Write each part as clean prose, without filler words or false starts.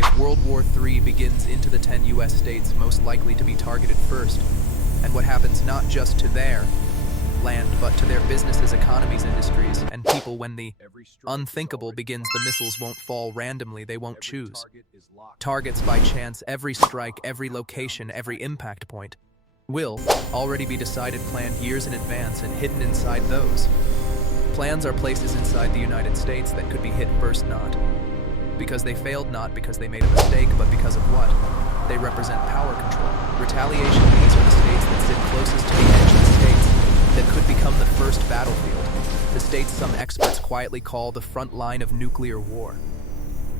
if World War III begins into the 10 US states most likely to be targeted first, and what happens not just to their land, but to their businesses, economies, industries, and people. When the unthinkable begins, the missiles won't fall randomly, they won't choose targets by chance. Every strike, every location, every impact point will already be decided, planned years in advance, and hidden inside those plans are places inside the United States that could be hit first, not because they failed, not because they made a mistake, but because of what they represent: power control, retaliation. These are the states that sit closest to the edge, of the states that could become the first battlefield, the states some experts quietly call the front line of nuclear war.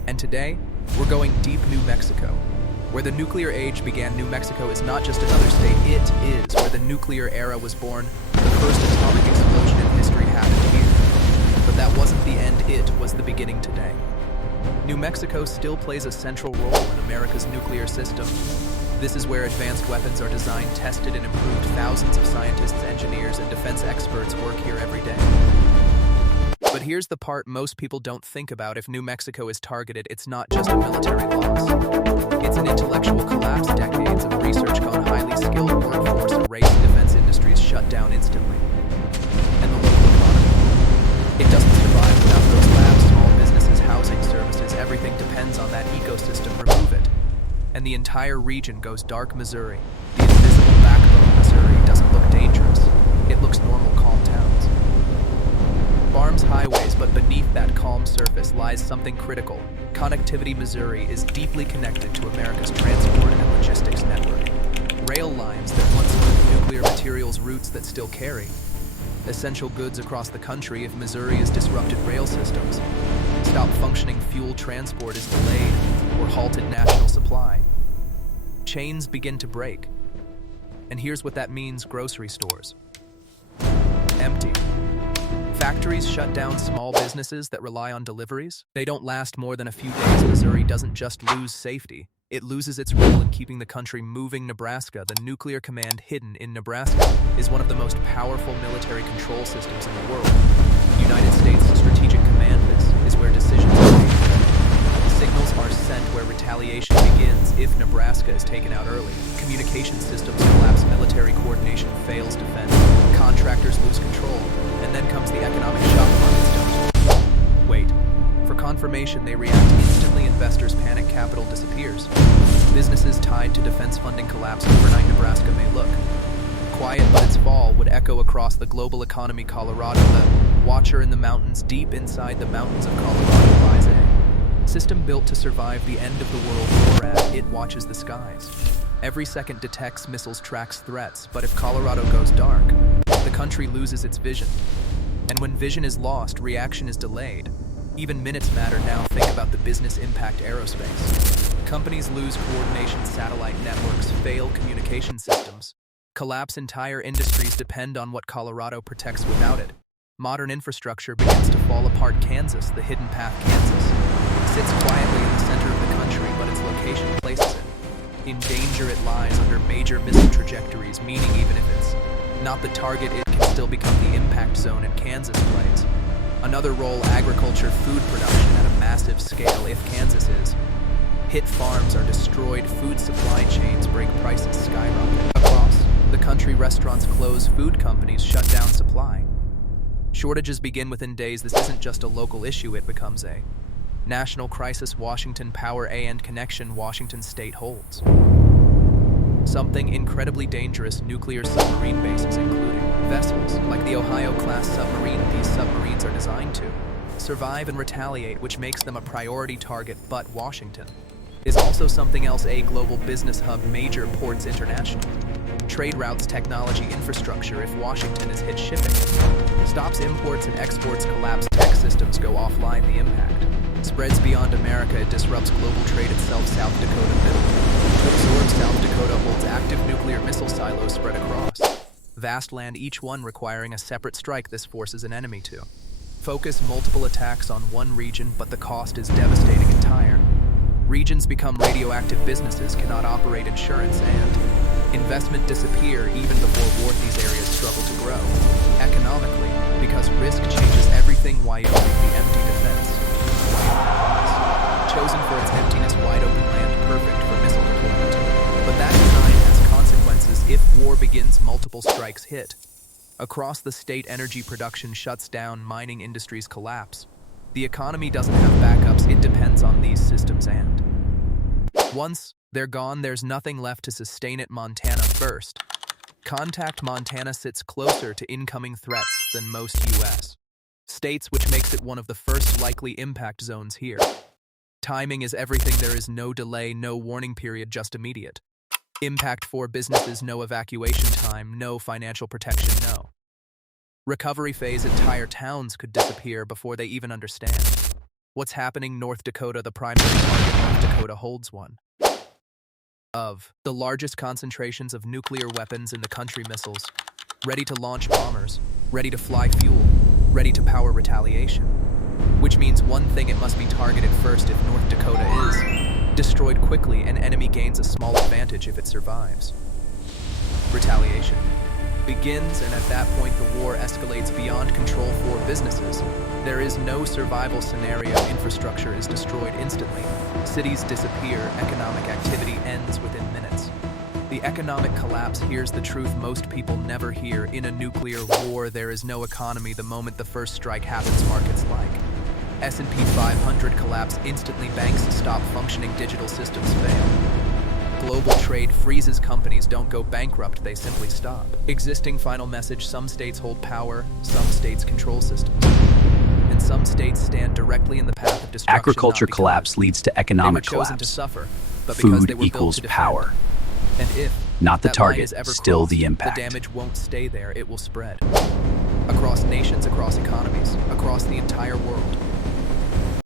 And today, we're going deep. New Mexico, where the nuclear age began. New Mexico is not just another state, it is where the nuclear era was born. The first atomic explosion in history happened here. But that wasn't the end, it was the beginning today. New Mexico still plays a central role in America's nuclear system. This is where advanced weapons are designed, tested, and improved. Thousands of scientists, engineers, and defense experts work here every day. But here's the part most people don't think about. If New Mexico is targeted, it's not just a military loss. It's an intellectual collapse. Decades of research gone, highly skilled workforce erased, defense industries shut down instantly. And the local economy, it doesn't survive without those labs, small businesses, housing, services. Everything depends on that ecosystem. Remove it, and the entire region goes dark. Missouri, the invisible backbone of Missouri, doesn't look dangerous. It looks normal, calm towns. Farms, highways, but beneath that calm surface lies something critical. Connectivity. Missouri is deeply connected to America's transport and logistics network. Rail lines that once moved nuclear materials, routes that still carry essential goods across the country. If Missouri is disrupted, rail systems stop functioning, fuel transport is delayed or halted, national supply chains begin to break. And here's what that means: grocery stores empty, factories shut down, small businesses that rely on deliveries, they don't last more than a few days. Missouri doesn't just lose safety, it loses its role in keeping the country moving. Nebraska, the nuclear command hidden in Nebraska, is one of the most powerful military control systems in the world. United States Strategic Command. This is where decisions are made. Signals are sent where retaliation begins if Nebraska is taken out early. Communication systems collapse, military coordination fails, defense contractors lose control, and then comes the economic shock. Markets don't wait for confirmation, they react instantly. Investors panic, capital disappears. Businesses tied to defense funding collapse. Overnight, Nebraska may look quiet, but its fall would echo across the global economy. Colorado, the watcher in the mountains, deep inside the mountains of Colorado lies a system built to survive the end of the world war. As it watches the skies, every second detects missiles, tracks threats. But if Colorado goes dark, the country loses its vision. And when vision is lost, reaction is delayed. Even minutes matter now. Think about the business impact. Aerospace companies lose coordination, satellite networks fail, communication systems collapse, entire industries depend on what Colorado protects. Without it, modern infrastructure begins to fall apart. Kansas, the hidden path. Kansas sits quietly in the center of the country, but its location places it in danger. It lies under major missile trajectories, meaning even if it's not the target, it can still become the impact zone. And Kansas plays another role: agriculture, food production at a massive scale. If Kansas is hit, farms are destroyed, food supply chains break, prices skyrocket. Across the country, restaurants close, food companies shut down supply. Shortages begin within days. This isn't just a local issue, it becomes a national crisis. Washington power and connection. Washington state holds something incredibly dangerous: nuclear submarine bases, including vessels like the Ohio-class submarine. These submarines are designed to survive and retaliate, which makes them a priority target. But Washington is also something else: a global business hub, major ports, international trade routes, technology, infrastructure. If Washington is hit, shipping stops, imports and exports collapse, tech systems go offline. The impact spreads beyond America, it disrupts global trade itself. South Dakota, middle to absorb. South Dakota holds active nuclear missile silos spread across vast land, each one requiring a separate strike. This forces an enemy to focus multiple attacks on one region, but the cost is devastating. Entire regions become radioactive, businesses cannot operate, insurance and investment disappear. Even before war, these areas struggle to grow economically because risk changes everything. Wyoming, the empty defense. Wyoming, chosen for its emptiness, wide open multiple strikes hit. Across the state, energy production shuts down, mining industries collapse. The economy doesn't have backups, it depends on these systems, and once they're gone, there's nothing left to sustain it. Montana first. Contact Montana sits closer to incoming threats than most U.S. states, which makes it one of the first likely impact zones here. Timing is everything. There is no delay, no warning period, just immediate. Impact for businesses, no evacuation time, no financial protection, no recovery phase. Entire towns could disappear before they even understand what's happening. North Dakota, the primary target. North Dakota holds one of the largest concentrations of nuclear weapons in the country. Missiles, ready to launch bombers, ready to fly fuel, ready to power retaliation. Which means one thing: it must be targeted first. If North Dakota is destroyed quickly, an enemy gains a small advantage if it survives. Retaliation begins, and at that point the war escalates beyond control for businesses. There is no survival scenario. Infrastructure is destroyed instantly. Cities disappear. Economic activity ends within minutes. The economic collapse. Here's the truth most people never hear. In a nuclear war, there is no economy. The moment the first strike happens, markets like S&P 500 collapse instantly. Banks stop functioning. Digital systems fail. Global trade freezes. Companies don't go bankrupt, they simply stop existing. Final message: some states hold power, some states control systems, and some states stand directly in the path of destruction. Agriculture collapse leads to economic they were chosen collapse. to suffer, but because they Food were equals built to power. defend. And if Not the that line target, is ever still crossed, the impact. the damage won't stay there, it will spread across nations, across economies, across the entire world.